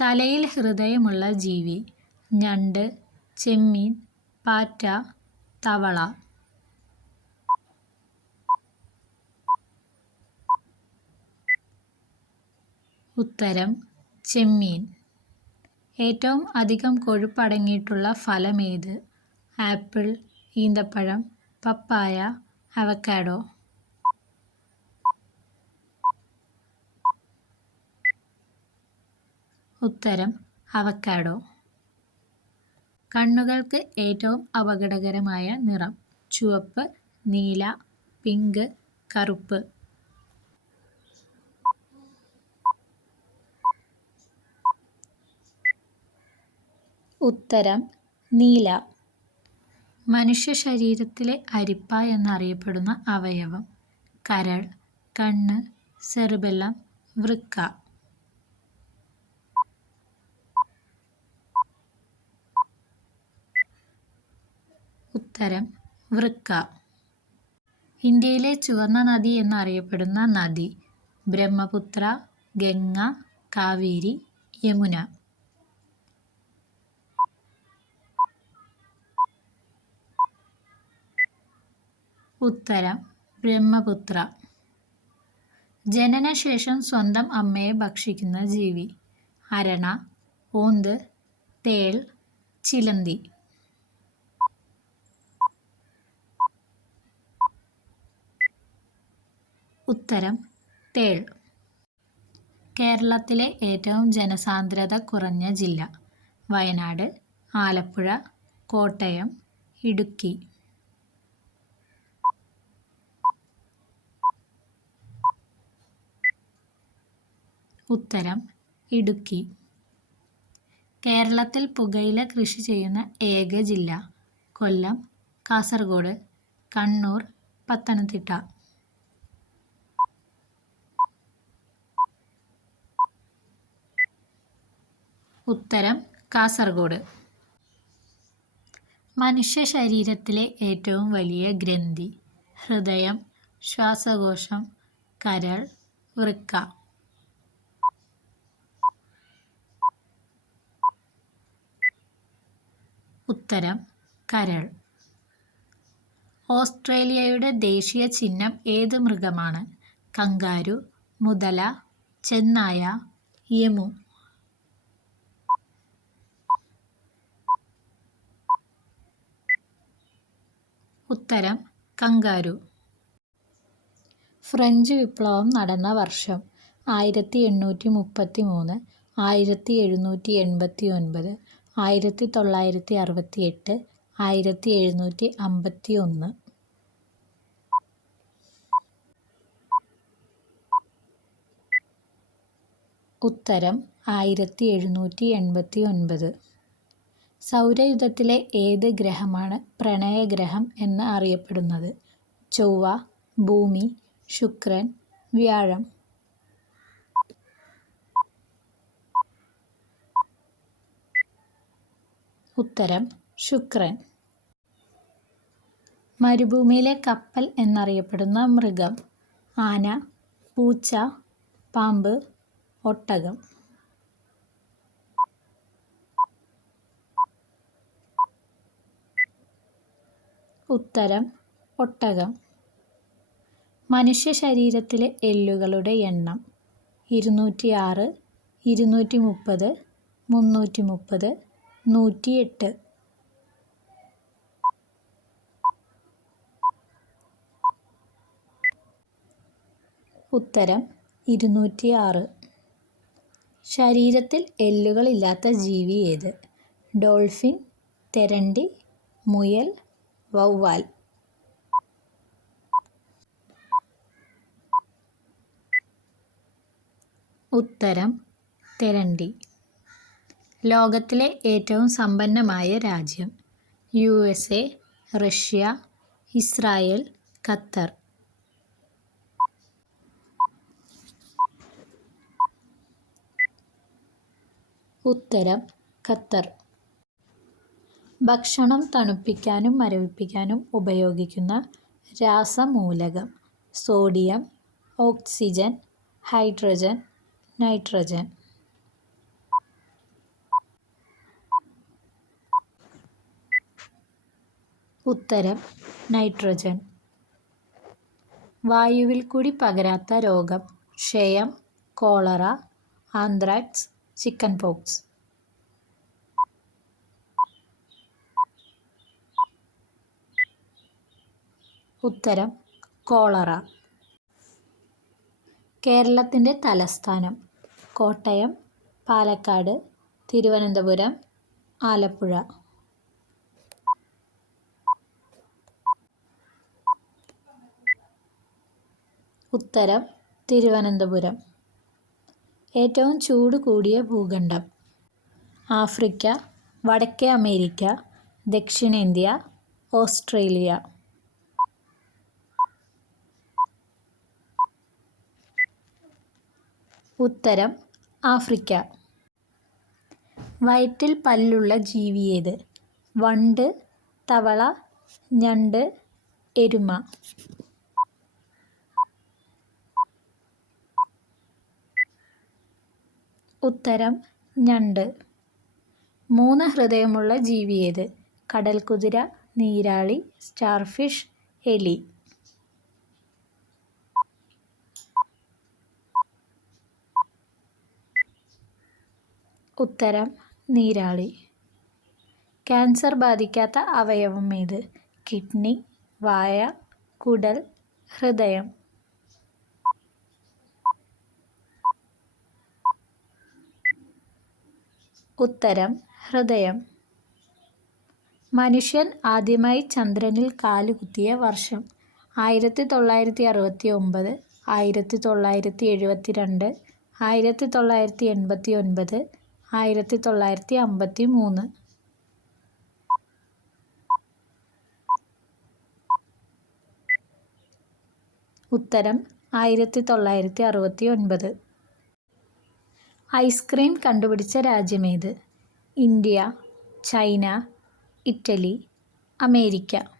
തലയിൽ ഹൃദയമുള്ള ജീവി ഞണ്ട് ചെമ്മീൻ പാറ്റ തവള. ഉത്തരം ചെമ്മീൻ. ഏറ്റവും അധികം കൊഴുപ്പടങ്ങിയിട്ടുള്ള ഫലമേത് ആപ്പിൾ ഈന്തപ്പഴം പപ്പായ അവക്കാഡോ. ഉത്തരം അവക്കാഡോ. കണ്ണുകൾക്ക് ഏറ്റവും അപകടകരമായ നിറം ചുവപ്പ് നീല പിങ്ക് കറുപ്പ്. ഉത്തരം നീല. മനുഷ്യ ശരീരത്തിലെ അരിപ്പ എന്നറിയപ്പെടുന്ന അവയവം. കരൾ കണ്ണ് സെറുബെല്ലം വൃക്ക. ഉത്തരം വൃക്ക. ഇന്ത്യയിലെ ചുവന്ന നദി എന്നറിയപ്പെടുന്ന നദി ബ്രഹ്മപുത്ര ഗംഗ കാവേരി യമുന. ഉത്തരം ബ്രഹ്മപുത്ര. ജനനശേഷം സ്വന്തം അമ്മയെ ഭക്ഷിക്കുന്ന ജീവി. അരണ ഓന്ത് തേൾ ചിലന്തി. ഉത്തരം തേൾ. കേരളത്തിലെ ഏറ്റവും ജനസാന്ദ്രത കുറഞ്ഞ ജില്ല വയനാട് ആലപ്പുഴ കോട്ടയം ഇടുക്കി. ഉത്തരം ഇടുക്കി. കേരളത്തിൽ പുകയില കൃഷി ചെയ്യുന്ന ഏക ജില്ല കൊല്ലം കാസർഗോഡ് കണ്ണൂർ പത്തനംതിട്ട. ഉത്തരം കാസർഗോഡ്. മനുഷ്യ ശരീരത്തിലെ ഏറ്റവും വലിയ ഗ്രന്ഥി ഹൃദയം ശ്വാസകോശം കരൾ വൃക്ക. ഉത്തരം കരൾ. ഓസ്ട്രേലിയയുടെ ദേശീയ ചിഹ്നം ഏത് മൃഗമാണ്? കങ്കാരു മുതല ചെന്നായ യമു ഉത്തരം കങ്കാരു. ഫ്രഞ്ച് വിപ്ലവം നടന്ന വർഷം ആയിരത്തി എണ്ണൂറ്റി മുപ്പത്തി മൂന്ന് ആയിരത്തി എഴുന്നൂറ്റി എൺപത്തി ഒൻപത് ആയിരത്തി തൊള്ളായിരത്തി അറുപത്തി എട്ട് ആയിരത്തി എഴുന്നൂറ്റി അമ്പത്തി ഒന്ന് ഉത്തരം ആയിരത്തി എഴുന്നൂറ്റി എൺപത്തി ഒൻപത് സൗരയുധത്തിലെ ഏത് ഗ്രഹമാണ് പ്രണയഗ്രഹം എന്ന് അറിയപ്പെടുന്നത്? ചൊവ്വ ഭൂമി ശുക്രൻ വ്യാഴം. ഉത്തരം ശുക്രൻ. മരുഭൂമിയിലെ കപ്പൽ എന്നറിയപ്പെടുന്ന മൃഗം. ആന പൂച്ച പാമ്പ് ഒട്ടകം. ഉത്തരം ഒട്ടകം. മനുഷ്യ ശരീരത്തിലെ എല്ലുകളുടെ എണ്ണം ഇരുന്നൂറ്റി ആറ് ഇരുന്നൂറ്റി മുപ്പത് മുന്നൂറ്റി മുപ്പത് നൂറ്റിയെട്ട്. ഉത്തരം ഇരുന്നൂറ്റി ആറ് ശരീരത്തിൽ എല്ലുകളില്ലാത്ത ജീവി ഏത്? ഡോൾഫിൻ തെരണ്ടി മുയൽ വവ്വാൽ ഉത്തരം തെരണ്ടി. ലോകത്തിലെ ഏറ്റവും സമ്പന്നമായ രാജ്യം U S A Russia Israel Qatar. ഉത്തരം ഖത്തർ. ഭക്ഷണം തണുപ്പിക്കാനും മരവിപ്പിക്കാനും ഉപയോഗിക്കുന്ന രാസമൂലകം സോഡിയം ഓക്സിജൻ ഹൈഡ്രജൻ നൈട്രജൻ. ഉത്തരം നൈട്രജൻ. വായുവിൽ കൂടി പകരാത്ത രോഗം ക്ഷയം കോളറ ആന്ത്രാക്സ് ചിക്കൻ പോക്സ് ഉത്തരം കോളറ. കേരളത്തിന്റെ തലസ്ഥാനം കോട്ടയം പാലക്കാട് തിരുവനന്തപുരം ആലപ്പുഴ. ഉത്തരം തിരുവനന്തപുരം. ഏറ്റവും ചൂട് കൂടിയ ഭൂഖണ്ഡം. ആഫ്രിക്ക വടക്കേ അമേരിക്ക ദക്ഷിണേന്ത്യ ഓസ്ട്രേലിയ. ഉത്തരം ആഫ്രിക്ക. വയറ്റിൽ പല്ലുള്ള ജീവിയേത് വണ്ട് തവള ഞണ്ട് എരുമ. ഉത്തരം ഞണ്ട്. മൂന്ന് ഹൃദയമുള്ള ജീവിയേത് കടൽക്കുതിര നീരാളി സ്റ്റാർഫിഷ് എലി. ഉത്തരം നീരാളി. ക്യാൻസർ ബാധിക്കാത്ത അവയവം ഏത്? കിഡ്നി വായ കുടൽ ഹൃദയം. ഉത്തരം ഹൃദയം. മനുഷ്യൻ ആദ്യമായി ചന്ദ്രനിൽ കാലുകുത്തിയ വർഷം ആയിരത്തി തൊള്ളായിരത്തി അറുപത്തി ഒമ്പത് ആയിരത്തി തൊള്ളായിരത്തി എഴുപത്തി രണ്ട് ആയിരത്തി തൊള്ളായിരത്തി എൺപത്തി ഒൻപത് ആയിരത്തി തൊള്ളായിരത്തി അമ്പത്തി മൂന്ന് ഉത്തരം ആയിരത്തി തൊള്ളായിരത്തി അറുപത്തി ഒൻപത് ഐസ്ക്രീം കണ്ടുപിടിച്ച രാജ്യമേത്? India China Italy America.